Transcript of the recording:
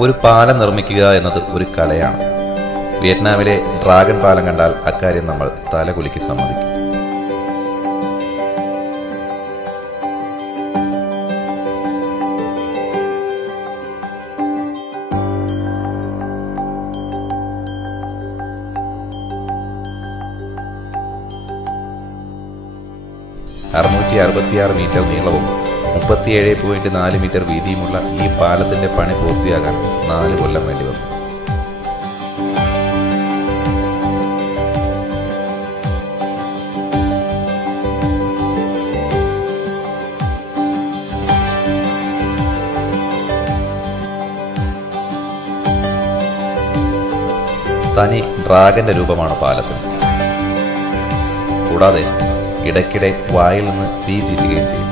ഒരു പാലം നിർമ്മിക്കുക എന്നത് ഒരു കലയാണ്. വിയറ്റ്നാമിലെ ഡ്രാഗൺ പാലം കണ്ടാൽ അക്കാര്യം നമ്മൾ തലകുലുക്കി സമ്മതിക്കും. (666 മീറ്റർ നീളവും 37.4 മീറ്റർ വീതിയുമുള്ള ഈ പാലത്തിന്റെ പണി പൂർത്തിയാകാൻ 4 കൊല്ലം വേണ്ടി വന്നു. തനി ഡ്രാഗന്റെ രൂപമാണ് പാലത്തിന്. കൂടാതെ ഇടയ്ക്കിടെ വായിൽ നിന്ന് തീ ചീറ്റുകയും ചെയ്യും.